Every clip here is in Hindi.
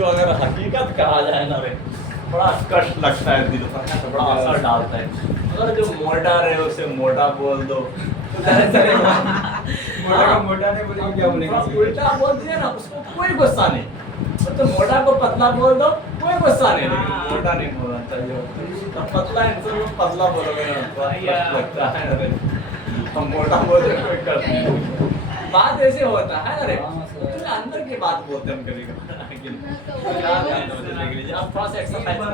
इसको अगर हकीकत कहा जाए ना रे, बड़ा कष्ट लगता है दिल पर, तो बड़ा असर डालता है। अगर जो मोटा रहे उसे मोटा बोल दो, तो मोटा का मोटा नहीं बोलेंगे, क्या बोलेंगे? उल्टा बोल दिया ना, उसको कोई गुस्सा नहीं। तो मोटा को पतला बोल दो, कोई गुस्सा नहीं, लेकिन मोटा नहीं बोलना चाहिए। तो पतला इंसान को पतला बोलोगे ना, तो कष्ट लगता है। अरे हम मोटा बोलते कोई कष्ट नहीं। बात ऐसे होता है। अरे तो अंदर की बात बोलते हम कभी कभी। आप थोड़ा सा एक्सरसाइज अपना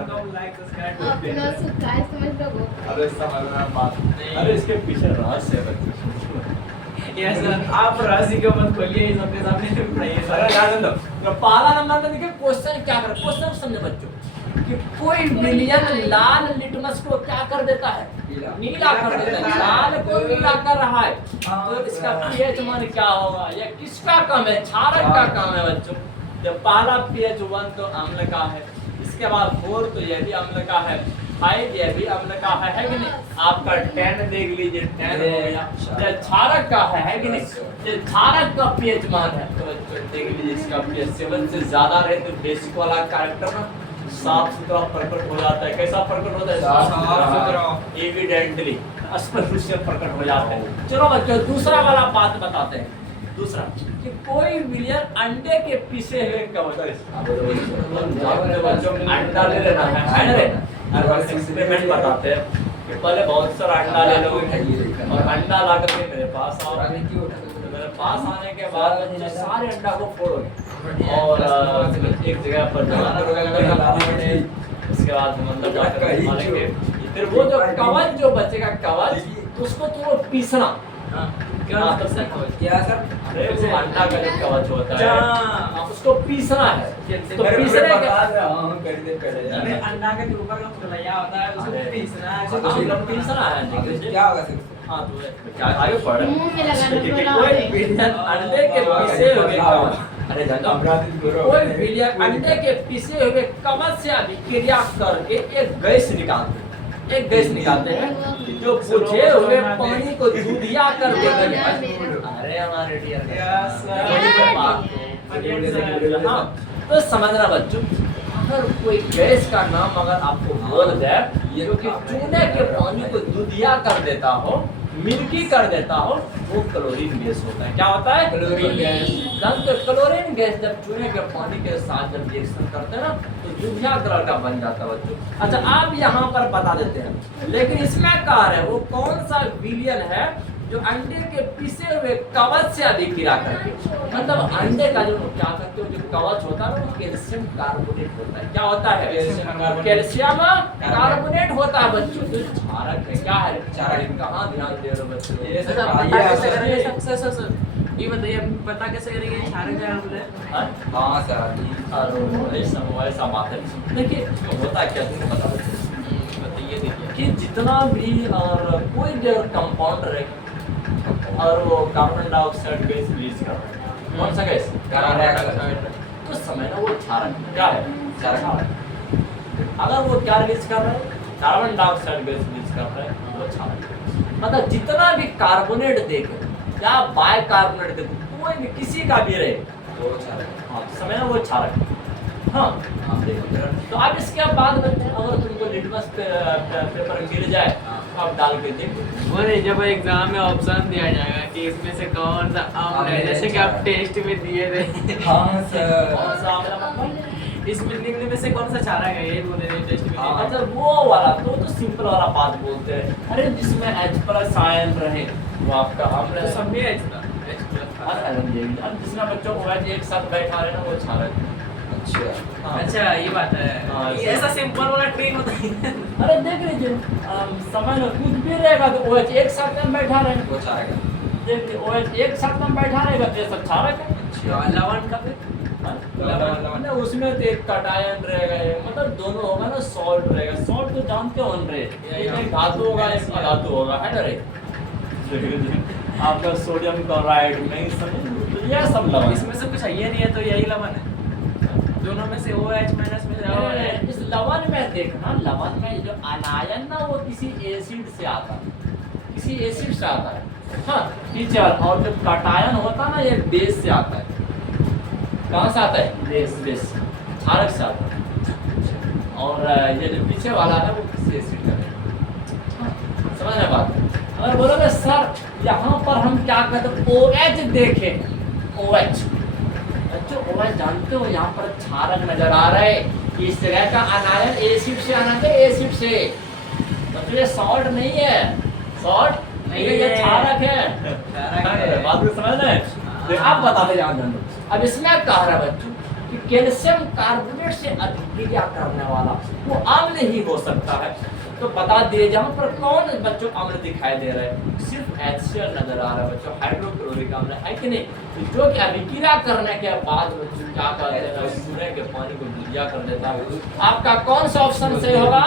सुखाए समझ लो। अरे समझना बात, अरे इसके पीछे रहस्य है। यस सर, आप राशि को मत खोलिए, सबके सामने पढ़ाइए सर। अरे ध्यान दो, तो पहला नंबर पे देखिए क्वेश्चन क्या कर, क्वेश्चन समझे बच्चों कि कोई विलियन लाल लिटमस को क्या कर देता है, नीला कर देता है। लाल को नीला कर रहा है, तो इसका पीएच मान क्या होगा? ये किसका काम है? क्षारक का काम है बच्चों। जब पहला पीएच 1 तो अम्ल का है, इसके बाद 4 तो ये भी अम्ल का है, 5 ये भी अम्ल का है कि नहीं? आपका 10 देख लीजिए, 10 हो गया। ये क्षारक का है कि नहीं? ये क्षारक का पीएच मान है, तो देख लीजिए इसका पीएच 7 से ज्यादा रहे तो बेसिक वाला कैरेक्टर ना साफ सुथरा प्रकट हो जाता है। कैसा प्रकट होता है? साफ सुथरा, एविडेंटली, स्पष्ट रूप से प्रकट हो जाता है। चलो बच्चों दूसरा वाला बात बताते हैं। दूसरा कि कोई विलियन अंडे के पीसे हुए कवच, बच्चों अंडा ले लेना है ना रे? एक्सपेरिमेंट बताते हैं कि पहले बहुत सारा अंडा ले लो और अंडा ला करके मेरे पास आओ। तो मेरे पास आने के बाद सारे अंडा को फोड़ोगे और एक जगह पर जमा करोगे। उसके बाद हम अंदर जाकर मारेंगे, फिर वो जो कवच जो बचेगा कवच, उसको तुम पीसना। क्या सर? अरे वो अंडा का जो कवच होता है, आप उसको पीसना है। तो पीसने के अरे अंडा के ऊपर का फुलैया होता है, उसको पीसना है। पीसना है। क्या होगा सर? हाँ तो क्या आगे पढ़ मुंह में लगाना बोला कोई विलियन अंडे के पीसे हुए कवच, अरे कोई विलियन अंडे के पीसे हुए कवच से अभिक्रिया करके एक गैस निकालते हैं जो बुझे हुए पानी को दूधिया कर देती है। अरे हमारे डियर, हाँ तो समझना बच्चों, अगर कोई गैस का नाम अगर आपको बोल दे जो कि चूने के पानी को दूधिया कर देता हो, मिल्की कर देता हो, वो क्लोरीन गैस होता है। क्या होता है? Chlorine gas. तो क्लोरीन गैस जब चूने के पानी के साथ जब रिएक्शन करते हैं ना, तो दूधिया कलर का बन जाता है बच्चों। अच्छा आप यहाँ पर बता देते हैं, लेकिन इसमें कहा है वो कौन सा विलियन है जो अंडे के पीसे हुए कवच से अभिक्रिया करके, मतलब अंडे का जो क्या करते हो जो कवच होता है वो कैल्शियम कार्बोनेट होता है। क्या होता है? कैल्शियम कार्बोनेट होता है बच्चों। जो क्षारक है, क्या है क्षारक? कहाँ ध्यान दे रहे हो बच्चों? ये बताइए पता कैसे करेंगे क्षारक क्या होता है? हाँ सर, ऐसा बात है। देखिए होता क्या है बता बताइए। देखिए कि जितना भी और कोई भी कंपाउंड रहेगा और वो कार्बन डाइऑक्साइड गैस रिलीज कर रहा है, कौन सा गैस? Carbon dioxide. तो समय ना वो क्षारक क्या है? क्षारक। अगर वो क्या रिलीज कर रहा है? कार्बन डाइऑक्साइड गैस रिलीज कर रहा है, वो क्षारक। मतलब जितना भी कार्बोनेट देखे या बाय कार्बोनेट देखे, कोई भी किसी का भी रहे वो क्षारक। हाँ समय ना वो क्षारक। हाँ तो आप इसके बाद अगर तुमको लिटमस पेपर मिल जाए तो आप डाल के देखो। वो नहीं, जब एग्जाम में ऑप्शन दिया जाएगा कि इसमें से कौन सा आम है, जैसे कि आप टेस्ट में दिए थे। हाँ सर, कौन सा आंवला मतलब? इसमें निकलने में से कौन सा चारा है ये बोले थे टेस्ट में। अच्छा वो वाला तो सिंपल वाला बात बोलते हैं। अरे जिसमें H प्लस आयन रहे वो आपका आम्ल है। सब भी H प्लस अब जिसमें बच्चों को OH एक साथ बैठा रहे ना वो क्षारक। अच्छा अच्छा ये बात है। ये ऐसा सिंपल वाला ट्रेन होता है। अरे देख लीजिए समय में कुछ भी रहेगा तो OH एक साथ में बैठा रहे वो क्षारक। देखिए OH एक साथ में बैठा रहेगा तो ये सब क्षारक है। अच्छा लवण का फिर ना उसमें तो एक कटायन रहेगा, मतलब दोनों होगा ना, सॉल्ट रहेगा। सॉल्ट तो जानते हो रे, एक धातु होगा एक अधातु होगा, है ना रे? आपका सोडियम क्लोराइड नहीं समझ, तो यह सब लवण। इसमें से कुछ है नहीं है तो यही लवण है। दोनों में से OH माइनस में इस लवण में देखना, लवण में जो अनायन ना वो किसी एसिड से आता है, किसी एसिड से आता है। हाँ टीचर, और जो कटायन होता है ना ये बेस से आता है। कहाँ से आता है? बेस। क्षारक से आता है और ये जो पीछे वाला है वो किसी एसिड का है। समझ रहे बात? अगर बोलोगे सर यहाँ पर हम क्या करते OH देखें, OH बच्चों OH जानते हो यहाँ पर क्षारक नजर आ रहा है, इस तरह का आनायन एसिड से आना चाहिए, एसिड से। बच्चों ये सॉल्ट नहीं है, सॉल्ट नहीं है, ये क्षारक है। बात को समझ रहे हैं? आप बताते जाओ। अब इसमें कह रहा है बच्चों कि कैल्शियम कार्बोनेट से अभिक्रिया करने वाला वो अम्ल ही हो सकता है। तो बता दिए जहाँ पर कौन बच्चों अम्ल दिखाई दे रहा है, सिर्फ HCl नजर आ रहा है बच्चों, हाइड्रोक्लोरिक अम्ल है कि नहीं, तो जो कि अभिक्रिया करने के बाद बच्चों क्या कर देता है, पूरे के पानी को दूधिया कर देता है। आपका कौन सा ऑप्शन सही होगा?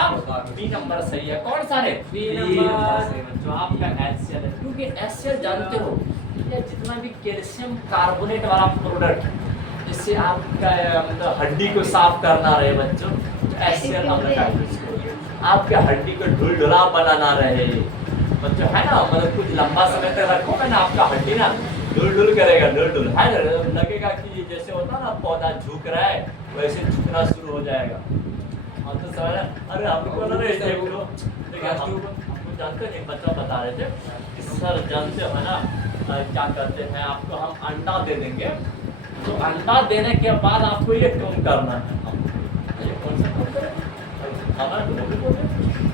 बी नंबर सही है। कौन सा है? बी नंबर जो आपका HCl है, क्योंकि HCl जानते हो ये जितना भी कैल्शियम कार्बोनेट वाला प्रोडक्ट जिससे आपका मतलब हड्डी को साफ करना रहे बच्चों, HCl अम्ल का आपके हड्डी को ढुलढुला बनाना रहे बच्चों, है ना, मतलब कुछ लंबा समय तक रखो ना आपका हड्डी ना ढुल करेगा, ढुल है ना, लगेगा कि जैसे होता ना पौधा झुक रहा है वैसे झुकना शुरू हो जाएगा। हम तो समझ रहे, अरे हमको ना रे देख लो, हमको जानते नहीं, बच्चा बता रहे थे कि सर जानते हो ना क्या करते हैं, आपको हम अंडा दे देंगे, तो अंडा देने के बाद आपको ये काम करना है। ये कौन सा काम करें? खाना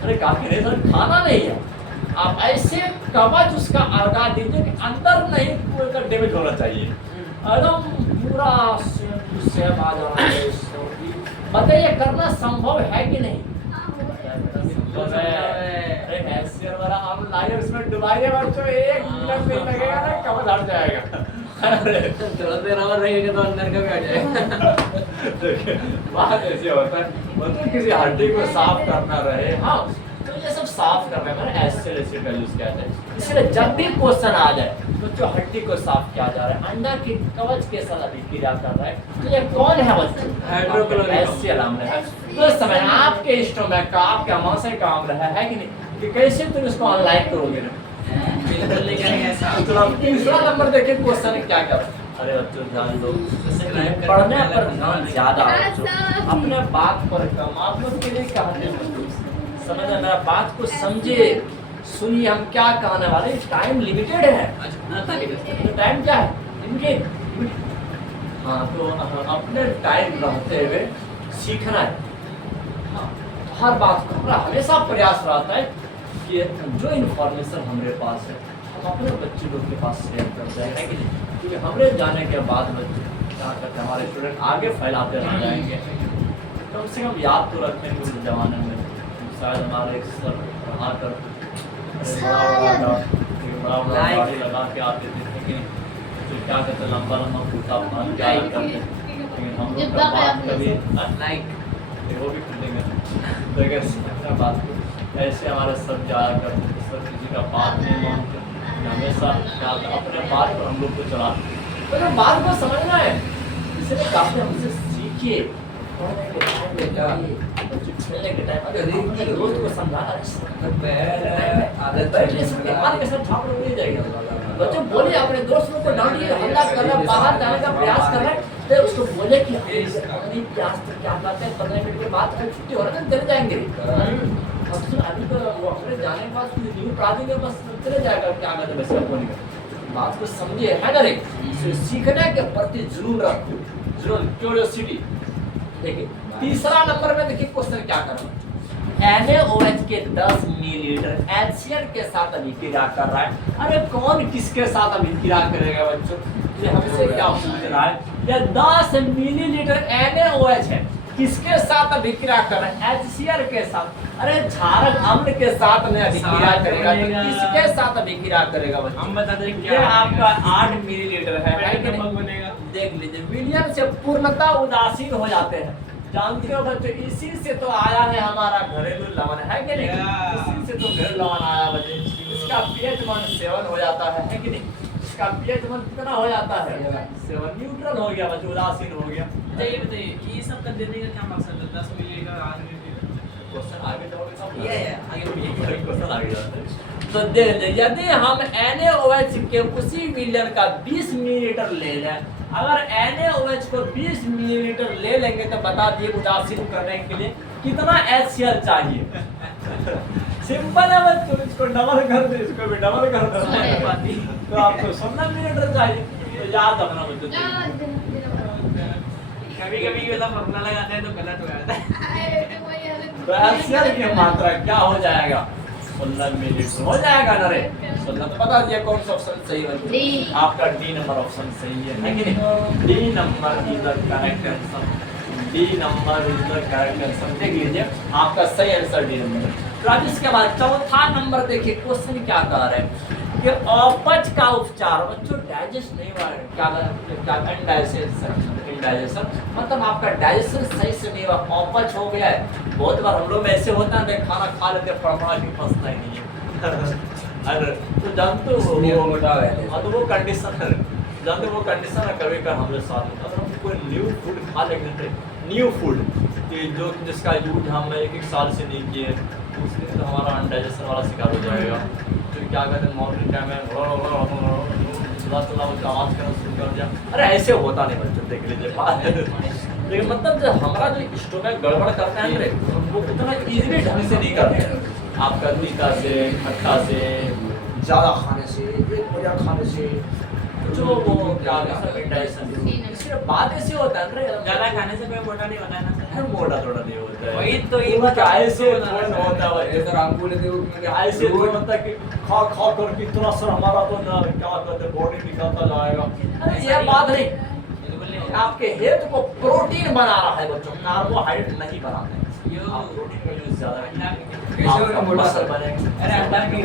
अरे काफी नहीं सर, खाना नहीं है, आप ऐसे कवच उसका अलगा दीजिए कि अंदर नहीं पूरा डैमेज होना चाहिए, एकदम पूरा सेम आ जाना चाहिए। बताइए करना संभव है कि नहीं? अरे HCl वाला हम लाइए उसमें डुबाइए बच्चों, 1 मिनट नहीं लगेगा ना, कवच हट जाएगा। थोड़ा देर और रहेगा तो अंदर का भी आ जाएगा। बात ऐसे होता है, मतलब किसी हड्डी को साफ करना रहे, हाँ तो ये सब साफ करने में HCl एसिड का यूज किया जाए। इसलिए जब भी क्वेश्चन आ जाए तो जो हड्डी को साफ किया जा रहा है, अंडा के कवच के साथ अभिक्रिया कर रहा है, तो ये कौन है बच्चों? हाइड्रोक्लोरिक HCl अम्ल है। तो इस समय आपके स्टोमक का, आपके आमाशय का अम्ल है कि नहीं, कि कैसे तुम इसको ऑनलाइन करोगे ना? तीसरा नंबर देखिए क्वेश्चन क्या क्या। अरे बच्चों ध्यान दो, पढ़ने पर ध्यान ज्यादा, अपने बात पर कम। आप लोग के लिए कहते हैं समझ, मेरा बात को समझे, सुनिए हम क्या कहने वाले। टाइम लिमिटेड है, तो टाइम क्या है? लिमिटेड। हाँ तो अपने टाइम रहते हुए सीखना है। हाँ हर बात को हमारा हमेशा प्रयास रहता है कि जो इन्फॉर्मेशन हमारे पास है हम अपने बच्चे लोग के पास शेयर करते हैं कि नहीं, क्योंकि हमारे जाने के बाद बच्चे क्या करते हैं, हमारे स्टूडेंट आगे फैलाते रह जाएंगे। कम से कम याद तो रखेंगे उस जमाने में शायद हमारे एक सर पढ़ा कर बड़ा गाड़ी लगा के आते थे, लेकिन तो क्या कहते लंबा लंबा कुर्ता पहन के आया करते, लेकिन हम लोग का बात कभी लाइक वो भी खुलेंगे तो बात ऐसे हमारे सर जाया करते, सर किसी का बात नहीं मानते, हमेशा क्या अपने बात पर हम लोग को चलाते। तो जब बात को समझना है, इसलिए काफी हमसे सीखिए। पढ़ने के टाइम में खेलने के टाइम अगर दोस्त को समझाना बच्चों बोले अपने दोस्तों को डांटिए, हल्ला कर रहा है, बाहर जाने का प्रयास कर रहा है, तो उसको बोले कि अपनी प्यास पर क्या बात है, 15 मिनट के बाद अगर छुट्टी हो रहा है तो चले जाएंगे। अभी तो वो अपने जाने के बाद न्यू प्राधिक बस चले जाएगा, क्या कहते हैं वैसे बोलेगा। बात को समझिए है ना रे, सीखने के प्रति जरूर रखो, जरूर क्यूरियोसिटी। देखिए तीसरा नंबर में देखिए क्वेश्चन क्या कर रहा है, NaOH के 10 मिलीलीटर HCl के साथ अभिक्रिया कर रहा है। अरे कौन किसके साथ अभिक्रिया करेगा बच्चों, ये हमसे क्या पूछ रहा है। ये 10 मिलीलीटर NaOH है, किसके साथ अभिक्रिया कर रहा है? HCl के साथ। अरे क्षारक अम्ल के साथ में अभिक्रिया करेगा, तो किसके साथ अभिक्रिया करेगा बच्चों? हम बता दें ये आपका 8 मिलीलीटर है कि नहीं? देख लीजिए विलयन से पूर्णता उदासीन हो जाते हैं, जानते हो बच्चों, इसी से तो आया है हमारा घरेलू लवण है कि नहीं, इसी से तो घरेलू लवण आया बच्चे। इसका pH मान 7 हो जाता है कि नहीं, इसका pH मान कितना हो जाता है? 7 न्यूट्रल हो गया बच्चे, उदासीन हो गया। ये बताइए ये सब कर देने का क्या मकसद है? 10 मिलीलीटर क्वेश्चन आगे जाओगे सब ये है, आगे क्वेश्चन आगे जाते हैं। तो यदि हम NaOH के उसी विलयन का 20 मिलीलीटर ले लें अगर NaOH को 20 मिलीलीटर ले लेंगे तो बता दिए उदासीन करने के लिए कितना HCl चाहिए। सिंपल है बच्चों, इसको डबल कर दे, इसको भी डबल कर दो तो आपको 16 मिलीलीटर चाहिए। तो याद रखना बच्चों। कभी कभी ये फॉर्मूला लगाते हैं तो गलत हो जाता है। तो HCl की मात्रा क्या हो जाएगा? 16 मिलीलीटर हो जाएगा ना रे? 16 तो बता दिया कौन सा ऑप्शन सही है? डी। आपका डी नंबर ऑप्शन सही है कि नहीं? D number is the correct answer. D number is the correct answer. देख लीजिए आपका सही आंसर डी नंबर है। तो अब इसके बाद चौथा नंबर देखिए, क्वेश्चन क्या कह रहे हैं कि अपच का उपचार। बच्चों डाइजेस्ट नहीं हुआ है, क्या इंडाइजेशन मतलब आपका डाइजेशन सही से नहीं हुआ, अपच हो गया है। बहुत बार हम लोग में ऐसे होता है खाना खा लेते फड़फड़ा के फंसता ही नहीं है। अरे तो जानते हो तो वो कंडीशन है, जानते वो कंडीशन है कभी कभी हमारे साथ में। अगर हम कोई न्यू फूड खा लेंगे, न्यू फूड कि जो जिसका यूज हम 1-1 साल से नहीं किए, उस दिन तो हमारा अनडाइजेशन वाला शिकार हो जाएगा। फिर क्या कहते हैं मॉर्निंग टाइम में चला आवाज करना शुरू कर दिया। अरे ऐसे होता नहीं बच्चों, देख लीजिए। लेकिन मतलब जो हमारा जो स्टोमक गड़बड़ करता है ना, वो उतना इजीली ढंग से नहीं करते हैं। आपका तीखा से, खट्टा से, ज़्यादा खाने से, एक बढ़िया खाने से जो वो क्या इंडाइजेशन इसके बाद ऐसे होता है ना, ज्यादा खाने से कोई मोटा नहीं होता है ना सर। मोटा थोड़ा नहीं होता है। वही तो ये क्या ऐसे होता है ये सर हम बोले थे वो कि ऐसे होता है कि खा खा कर कितना सर हमारा तो ना क्या कहते हैं बॉडी निकलता जाएगा। अरे ये बात नहीं, आपके हेल्थ को प्रोटीन बना रहा है बच्चों, कार्बोहाइड्रेट नहीं बनाते हैं। आप प्रोटीन का यूज ज्यादा कैसे आपका मोटा मसल सर बनेगा। अरे अंडा भी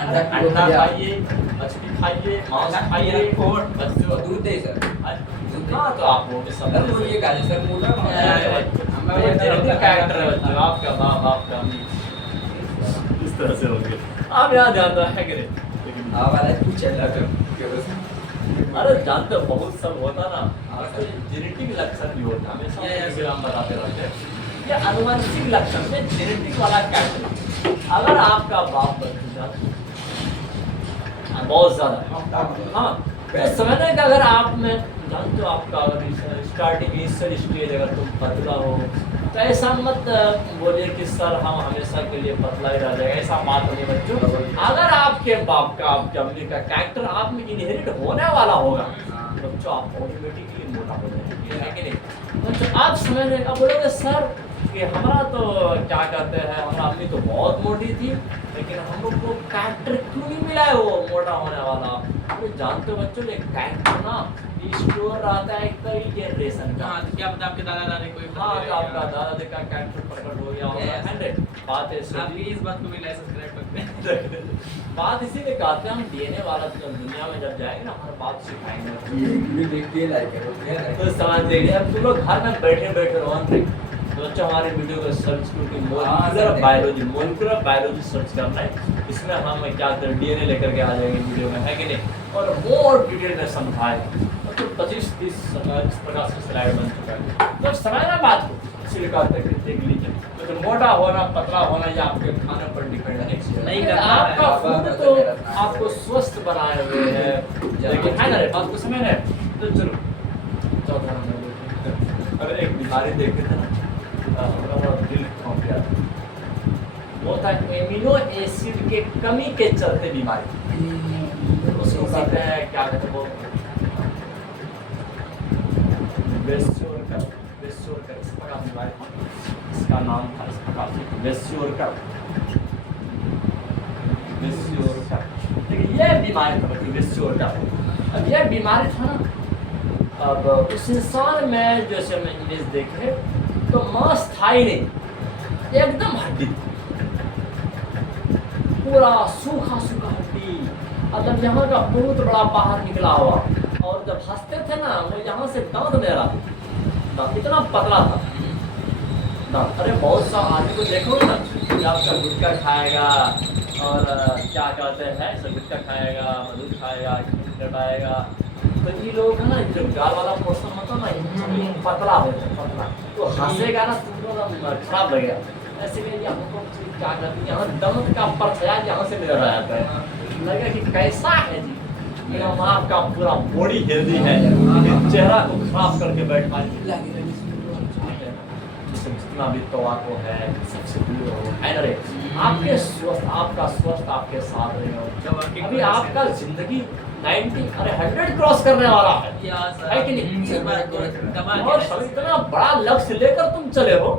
अंडा खाइए, मछली खाइए, मांस खाइए, बच्चों दूध दे सर। हाँ तो आप वो भी सर समझ तो ये काहे सर मोटा कैरेक्टर है बच्चों, आपका बाप आपका इस तरह से होंगे। आप यहाँ ध्यान दो है कि नहीं? हाँ वाला कुछ चल रहा था। अरे जानते हो बहुत सब होता ना, जेनेटिक लक्षण भी होता है, हमेशा हम बताते रहते हैं। ये अनुवंशिक लक्षण में जेनेटिक वाला कैरेक्टर, अगर आपका बाप बहुत ज्यादा हाँ तो समझना कि अगर आप में जानते हो आपका स्टार्टिंग इनिशियल स्टेज अगर तुम पतला हो तो ऐसा मत बोलिए कि सर हम हमेशा के लिए पतला ही रह जाएगा, ऐसा बात नहीं बच्चों। अगर आपके बाप का आपके अम्मी का कैरेक्टर आप में इनहेरिट होने वाला होगा बच्चों, आप ऑटोमेटिकली मोटा हो जाएंगे, है कि नहीं? बच्चों आप समझ रहे, अब बोलोगे सर कि हमारा तो क्या कहते हैं हमारा अम्मी तो बहुत मोटी थी लेकिन हम लोग को कैरेक्टर क्यों नहीं मिला है वो मोटा होने वाला? तो जानते हो बच्चों ये कैरेक्टर ना स्टोर रहता है कई जनरेशन का। हाँ तो क्या पता आपके दादा दादी कोई हाँ तो आपका दादा का कैरेक्टर प्रकट हो गया होगा। बात है आप इस बात को भी लाइक सब्सक्राइब करते हैं। बात इसीलिए कहते हैं हम डीएनए वाला दुनिया में जब जाएंगे ना हर बात सिखाएंगे। ये देख के लाइक करो तो समझ देखिए अब तुम लोग घर में बैठे बैठे रहो तो बच्चों हमारे वीडियो को सर्च करके मोलिकुलर बायोलॉजी सर्च करना है। इसमें हम क्या करते हैं डीएनए लेकर के आ जाएंगे वीडियो में, है कि नहीं? और मोर डिटेल में समझाएंगे तो 25-30 इस प्रकार से स्लाइड बन चुका है। तो समझना बात को इसलिए कहते हैं कि देख लीजिए तो मोटा होना पतला होना या आपके खाने पर डिपेंड है नहीं करता। आपका फूड तो आपको स्वस्थ बनाए हुए है, लेकिन है ना रे बात को समझ रहे? तो चलो चौथा नंबर अगर एक बीमारी देखे थे ना दिल कांप गया, वो था एमिनो एसिड के कमी के चलते बीमारी, उसको कहते हैं क्या कहते हैं वो वेस्योरकर इस प्रकार बीमारी, इसका नाम था इस प्रकार से वेस्योरकर। देखिए ये बीमारी था वेस्योरकर। अब यह बीमारी था ना, अब उस इंसान में जैसे हम इमेज देखे तो मांस था ही नहीं, एकदम हड्डी पूरा सूखा सूखा हड्डी, मतलब यहाँ का बहुत बड़ा बाहर निकला हुआ, और जब हंसते थे ना वो यहाँ से दांत नहीं रहा था, इतना पतला था दांत। अरे बहुत सा आदमी को देखोगे ना कि आपका गुटखा खाएगा और क्या कहते हैं सब गुटखा खाएगा, मधुर खाएगा, कटाएगा, तो ये लोग है ना जो गाल वाला पोर्शन होता ना ये पतला होता है, पतला तो हंसेगा ना तो खराब लगेगा। ऐसे में यहाँ को क्या कहते हैं यहाँ दंत का परछाया यहाँ से नजर आ जाता है, लगे कि कैसा है जी एकदम आपका पूरा बॉडी हेल्दी है, लेकिन चेहरा को खराब करके बैठ पाए जितना भी तवाको है सबसे दूर हो, है ना रे। आपके स्वस्थ, आपका स्वस्थ आपके साथ रहे हो। अभी आपका जिंदगी 90 अरे 100 क्रॉस करने वाला है कि नहीं? और सब इतना बड़ा लक्ष्य लेकर तुम चले हो,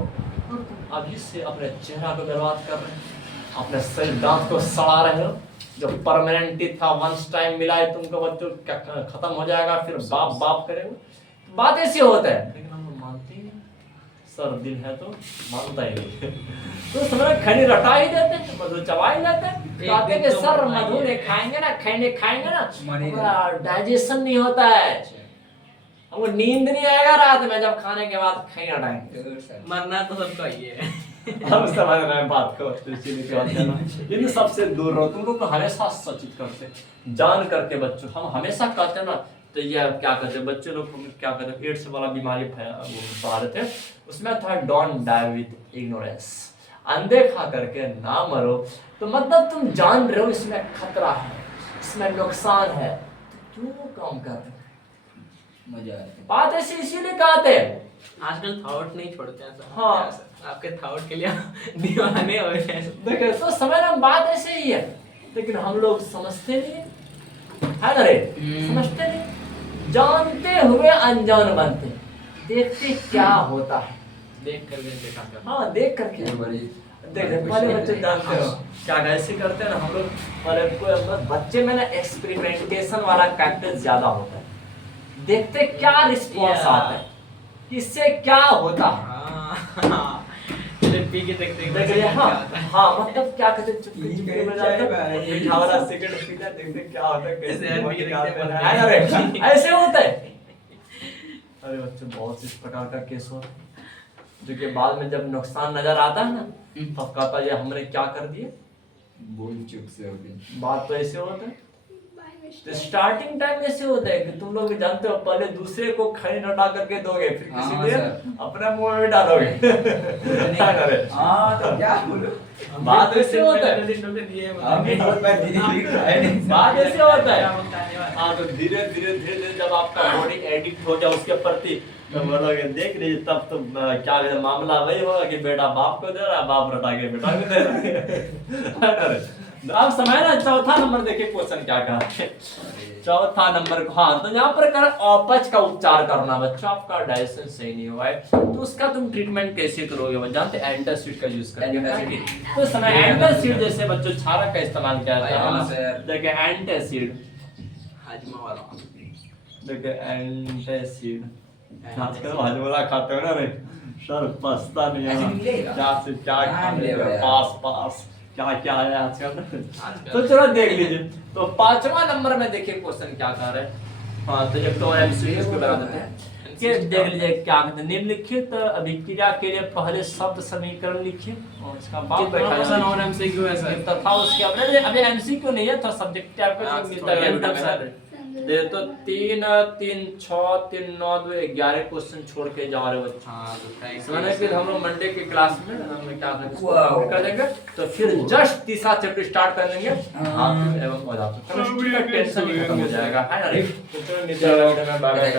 अभी से अपने चेहरा को बर्बाद कर रहे हो, अपने शरीर दांत को सड़ा रहे हो। जो परमानेंट टीथ था, वंस टाइम मिला है तुमको बच्चों, क्या खत्म हो जाएगा, फिर बाप बाप करेगा। बात ऐसी होता है, लेकिन हम लोग मानते ही नहीं। सर दिल है तो मानता ही नहीं। तो समय खैनी रटा ही देते हैं, मधु चबा ही लेते हैं, कहते हैं कि सर मधु नहीं खाएंगे ना, खैनी खाएंगे ना डाइजेशन नहीं होता है, हमको नींद नहीं आएगा रात में जब खाने के बाद खैनी हटाएंगे। मरना तो सबका ही है। हम समझ रहे हैं बात को, तो इसीलिए क्या होता है ना, इन सबसे दूर रहो। तुम लोग को हमेशा सचेत करते जान करके बच्चों, हम हमेशा कहते हैं ना, तो ये क्या कहते हैं बच्चे लोग को, क्या कहते हैं एड्स वाला बीमारी वो पढ़ा रहे थे, उसमें था डोंट डाई विद इग्नोरेंस, अनदेखा करके ना मरो। तो मतलब तुम जान रहे हो इसमें खतरा है, इसमें नुकसान है, तो क्यों काम कर रहे हो? मजा आता है। बात ऐसी इसीलिए कहते हैं। आजकल थॉट नहीं छोड़ते हैं सर। हाँ। आपके थॉट के लिए दीवाने हो गए। देखो तो समझ रहे, बात ऐसे ही है, लेकिन हम लोग समझते नहीं है ना रे, समझते नहीं, जानते हुए अनजान बनते, देखते क्या होता है, देख कर देखा कर। हाँ देख करके देख। पहले बच्चे जानते हो क्या ऐसे करते हैं ना हम लोग, पहले बच्चे में ना एक्सपेरिमेंटेशन वाला फैक्टर ज्यादा होता है, देखते क्या रिस्पॉन्स आता है, इससे क्या होता है। पी के देखते देख रहे हैं, हाँ मतलब क्या कहते हैं, चुप्पी चुप्पी में जाते हैं, मीठा वाला सिगरेट पीते हैं, देखते क्या होता है, कैसे ऐसे मुंह पी के निकालते देखते हैं, हैं। अरे ऐसे होता है। अरे बच्चों बहुत इस प्रकार का केस हो, जो कि बाद में जब नुकसान नजर आता है ना, तब कहता है ये हमने क्या कर दिया, भूल चूक से हो गई। बात तो ऐसे होता है। तो स्टार्टिंग टाइम ऐसे होता है कि तुम लोग भी जानते हो, पहले दूसरे को खड़ी नटा करके दोगे, फिर किसी हाँ, दिन सर। अपने मुंह में डालोगे। अरे हाँ तो क्या बोलो, बात ऐसे होता है, हमें बहुत बार धीरे-धीरे खाए नहीं। बात ऐसे होता है। हाँ तो धीरे धीरे जब आपका बॉडी एडिक्ट हो जाए उसके प्रति, तो बोलोगे देख लीजिए, तब तो क्या है, मामला वही होगा कि बेटा बाप को दे रहा है, बाप रटा के बेटा को दे रहा है। आप समय ना चौथा नंबर देखिए क्वेश्चन क्या कहा है। चौथा नंबर को, हाँ तो यहाँ पर कर अपच का उपचार करना बच्चों, आपका डाइजेशन सही नहीं हुआ है तो उसका तुम ट्रीटमेंट कैसे करोगे? वो जानते हैं एंटासिड का यूज करके, तो समय एंटासिड जैसे बच्चों क्षारक का इस्तेमाल किया जाता है। देखिए एंटासिड, हाजमा वाला, देखिए एंटासिड, आजकल हाजमा खाते हो ना रे सर, पछता नहीं है क्या से क्या खाने का, पास क्या क्या है आजकल। तो चलो देख लीजिए, तो पांचवा नंबर में देखिए क्वेश्चन क्या कह रहे हैं। हाँ तो एक तो एमसीक्यू को बता देते हैं कि देख लीजिए क्या कहते हैं, निम्नलिखित अभिक्रिया के लिए पहले शब्द समीकरण लिखिए और इसका बाद क्वेश्चन और एमसीक्यू है सर। तथा उसके अभी एमसीक्यू नहीं है, थोड़ा सब्जेक्ट आपका जो मिलता है दे तो 3 3 6 3 9 2 11 क्वेश्चन छोड़ के जा रहे बच्चे। हाँ तो मैंने फिर हम लोग मंडे की क्लास में हम क्या कर देंगे, तो फिर जस्ट तीसरा चैप्टर स्टार्ट कर देंगे एवं हो जाता है, केमिस्ट्री का टेंशन खत्म हो जाएगा, है ना रे। तो चलो नित्य में बाय बाय।